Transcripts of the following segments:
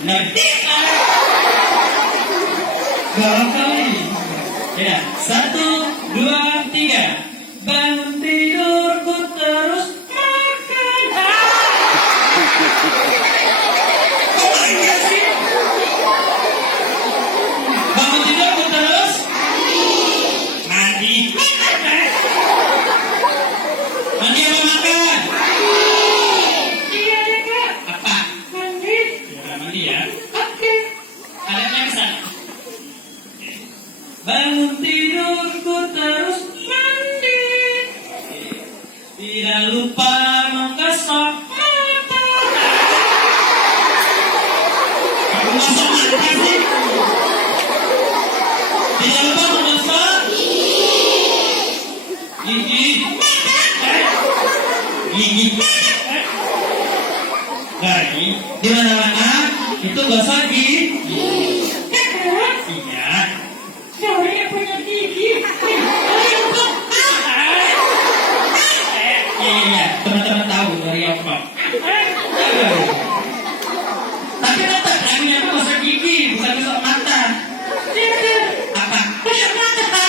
Ngerti? Berapa kali? Ya, 1, 2, 3. Bangun tidurku terus makan. Kok enggak sih? Bangun tidurku terus mandi. Mandi apa makan? Iya deh kak. Apa? Mandi. Ya, mandi ya. Oke. Alatnya ke sana. Bangun tidurku terus mandi. Tidak lupa menggosok mata. Aku gosok mata sih. Tidak lupa menggosok gigi. Gigi. Dari di mana-mana itu gosok gigi. Iya. Sorry, yang punya gigi. Iya, teman-teman tahu dari apa. Tapi tetap lagunya itu gosok gigi, bukan gosok mata. Apa? Gosok mata.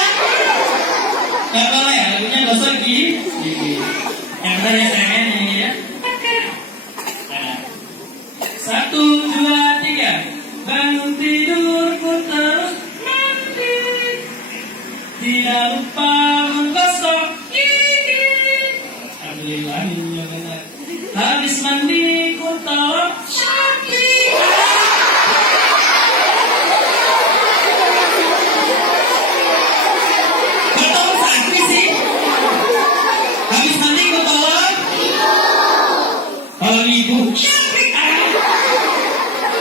Gak boleh ya, lagunya gosok gigi. Yang benar ya sayang ini ya. 1, 2, 3. Bangun tidurku terus mandi. Tidak lupa menggosok gigi. Alhamdulillah ini benar. Habis mandi ku tolong Shopee. Kok tolong Shopee sih? Habis mandi ku tolong. Kalau ibu Shopee.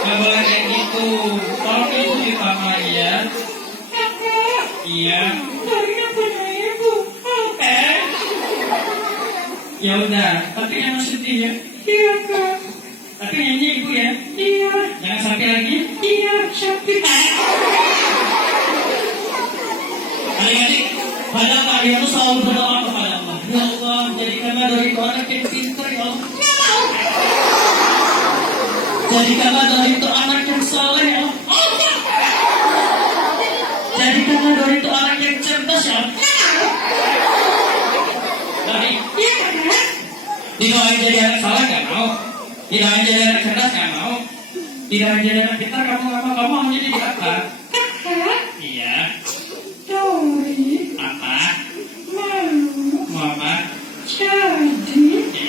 Gak boleh kayak gitu. Tolong ibu ditama ya. Iya. Tadinya punya ibu. Oke. Ya udah, tapi yang sedih ya. Iya kak. Tapi nyanyi ibu ya. Iya. Jangan sampai lagi. Iya, Shopee. Adik-adik, pada kalian tuh selalu berdoa kepada Allah. Ya Allah, jadikanlah dari itu anak yang pintar ya Allah. Jadikanlah dari itu anak yang soleh ya Allah. Jadikanlah dari itu anak yang cerdas ya Allah. Dari didoain jadi anak soleh gak mau. Didoain jadi anak cerdas gak mau. Didoain jadi anak pintar kamu gak mau. Kamu mau jadi apa? Iya.